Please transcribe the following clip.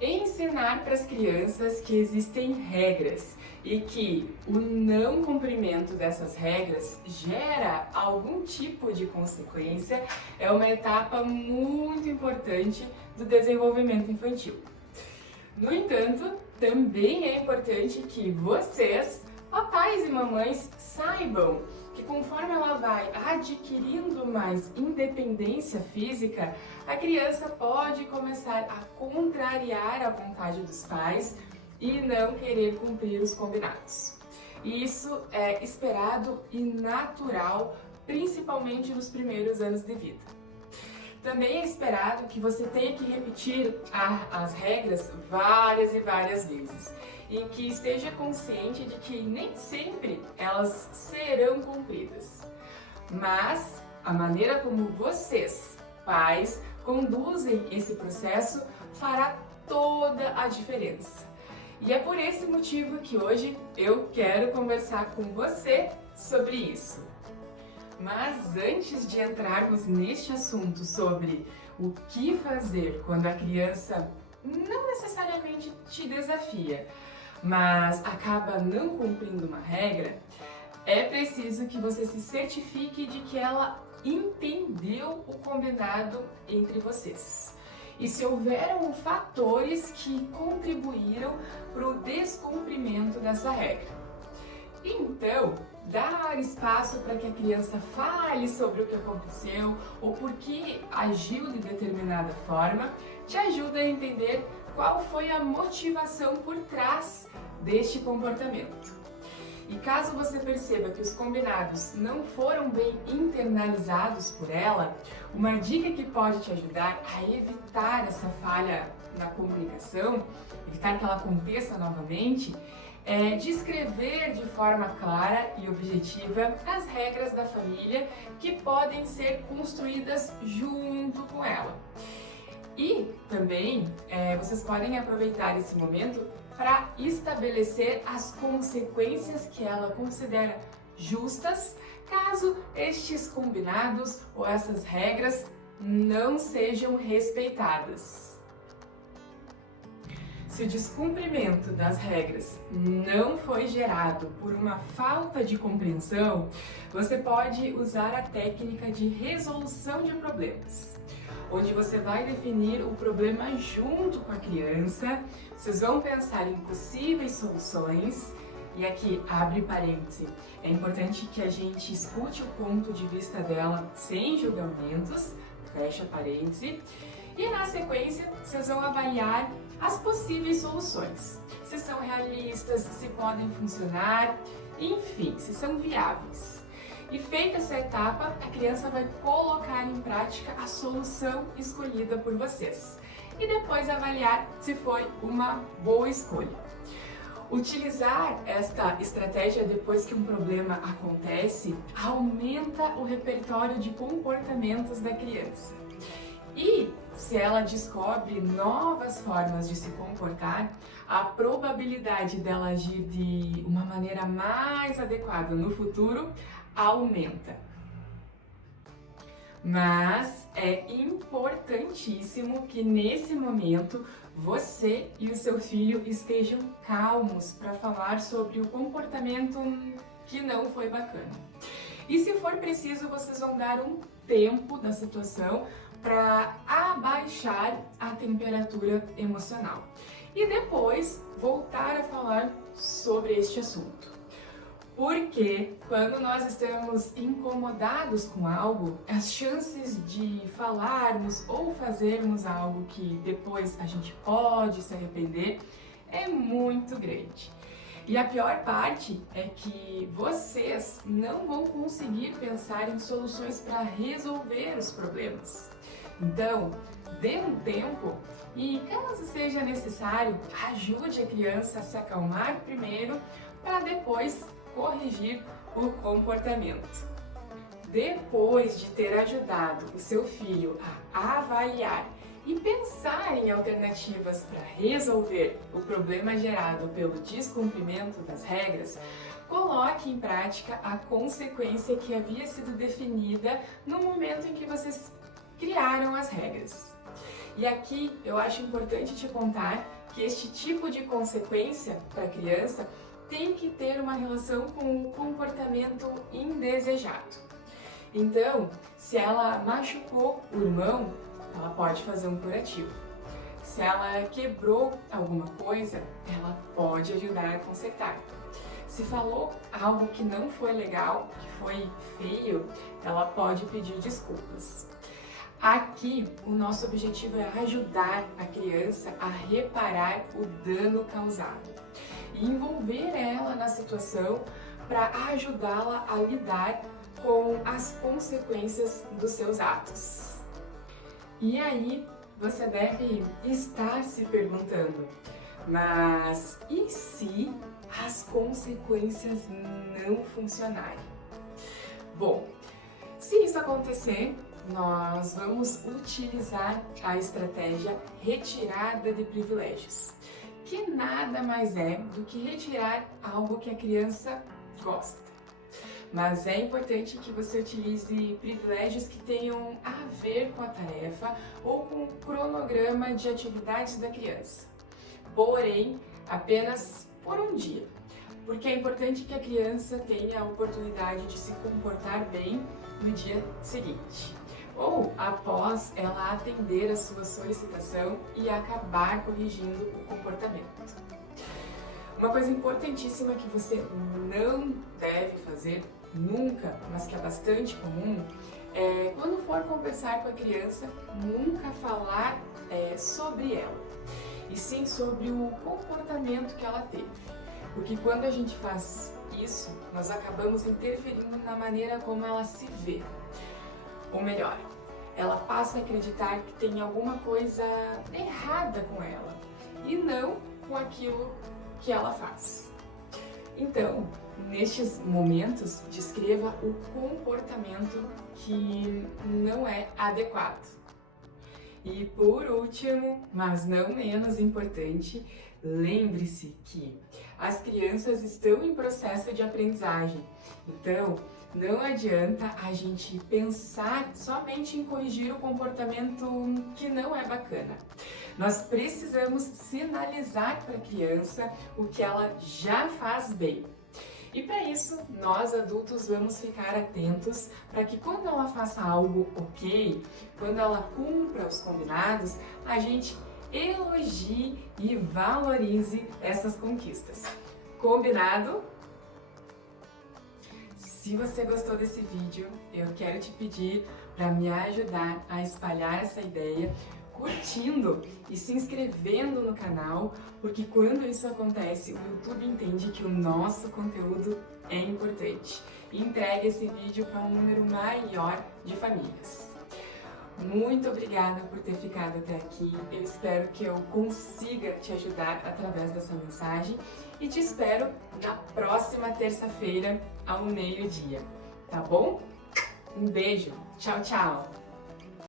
Ensinar para as crianças que existem regras e que o não cumprimento dessas regras gera algum tipo de consequência é uma etapa muito importante do desenvolvimento infantil. No entanto, também é importante que vocês, papais e mamães, saibam que conforme ela vai adquirindo mais independência física, a criança pode começar a contrariar a vontade dos pais e não querer cumprir os combinados. Isso é esperado e natural, principalmente nos primeiros anos de vida. Também é esperado que você tenha que repetir as regras várias e várias vezes e que esteja consciente de que nem sempre elas serão cumpridas. Mas a maneira como vocês, pais, conduzem esse processo fará toda a diferença. E é por esse motivo que hoje eu quero conversar com você sobre isso. Mas antes de entrarmos neste assunto sobre o que fazer quando a criança não necessariamente te desafia, mas acaba não cumprindo uma regra, é preciso que você se certifique de que ela entendeu o combinado entre vocês. E se houveram fatores que contribuíram para o descumprimento dessa regra. Então, dar espaço para que a criança fale sobre o que aconteceu ou por que agiu de determinada forma te ajuda a entender qual foi a motivação por trás deste comportamento. E caso você perceba que os combinados não foram bem internalizados por ela, uma dica que pode te ajudar a evitar essa falha na comunicação, evitar que ela aconteça novamente, é descrever de forma clara e objetiva as regras da família que podem ser construídas junto com ela. E também vocês podem aproveitar esse momento para estabelecer as consequências que ela considera justas caso estes combinados ou essas regras não sejam respeitadas. Se o descumprimento das regras não foi gerado por uma falta de compreensão, você pode usar a técnica de resolução de problemas, onde você vai definir o problema junto com a criança, vocês vão pensar em possíveis soluções, e aqui abre parêntese, é importante que a gente escute o ponto de vista dela sem julgamentos, fecha parêntese, e na sequência vocês vão avaliar as possíveis soluções, se são realistas, se podem funcionar, enfim, se são viáveis. E feita essa etapa, a criança vai colocar em prática a solução escolhida por vocês e depois avaliar se foi uma boa escolha. Utilizar esta estratégia depois que um problema acontece aumenta o repertório de comportamentos da criança. E se ela descobre novas formas de se comportar, a probabilidade dela agir de uma maneira mais adequada no futuro aumenta. Mas é importantíssimo que nesse momento você e o seu filho estejam calmos para falar sobre o comportamento que não foi bacana. E se for preciso, vocês vão dar um tempo da situação para abaixar a temperatura emocional e depois voltar a falar sobre este assunto. Porque quando nós estamos incomodados com algo, as chances de falarmos ou fazermos algo que depois a gente pode se arrepender é muito grande. E a pior parte é que vocês não vão conseguir pensar em soluções para resolver os problemas. Então, dê um tempo e, caso seja necessário, ajude a criança a se acalmar primeiro para depois corrigir o comportamento. Depois de ter ajudado o seu filho a avaliar e pensar em alternativas para resolver o problema gerado pelo descumprimento das regras, coloque em prática a consequência que havia sido definida no momento em que vocês criaram as regras. E aqui eu acho importante te contar que este tipo de consequência para a criança tem que ter uma relação com o comportamento indesejado. Então, se ela machucou o irmão, ela pode fazer um curativo. Se ela quebrou alguma coisa, ela pode ajudar a consertar. Se falou algo que não foi legal, que foi feio, ela pode pedir desculpas. Aqui, o nosso objetivo é ajudar a criança a reparar o dano causado e envolver ela na situação para ajudá-la a lidar com as consequências dos seus atos. E aí, você deve estar se perguntando, mas e se as consequências não funcionarem? Bom, se isso acontecer, nós vamos utilizar a estratégia retirada de privilégios, que nada mais é do que retirar algo que a criança gosta. Mas é importante que você utilize privilégios que tenham a ver com a tarefa ou com o cronograma de atividades da criança. Porém, apenas por um dia, porque é importante que a criança tenha a oportunidade de se comportar bem no dia seguinte, ou após ela atender a sua solicitação e acabar corrigindo o comportamento. Uma coisa importantíssima que você não deve fazer nunca, mas que é bastante comum, é quando for conversar com a criança, nunca falar sobre ela, e sim sobre o comportamento que ela teve. Porque quando a gente faz isso, nós acabamos interferindo na maneira como ela se vê. Ou melhor, ela passa a acreditar que tem alguma coisa errada com ela e não com aquilo que ela faz. Então, nestes momentos, descreva o comportamento que não é adequado. E por último, mas não menos importante, lembre-se que as crianças estão em processo de aprendizagem. Então, não adianta a gente pensar somente em corrigir o comportamento que não é bacana. Nós precisamos sinalizar para a criança o que ela já faz bem. E para isso, nós adultos vamos ficar atentos para que quando ela faça algo ok, quando ela cumpra os combinados, a gente elogie e valorize essas conquistas. Combinado? Se você gostou desse vídeo, eu quero te pedir para me ajudar a espalhar essa ideia, curtindo e se inscrevendo no canal, porque quando isso acontece, o YouTube entende que o nosso conteúdo é importante e entrega esse vídeo para um número maior de famílias. Muito obrigada por ter ficado até aqui, eu espero que eu consiga te ajudar através dessa mensagem e te espero na próxima terça-feira ao meio-dia, tá bom? Um beijo, tchau, tchau!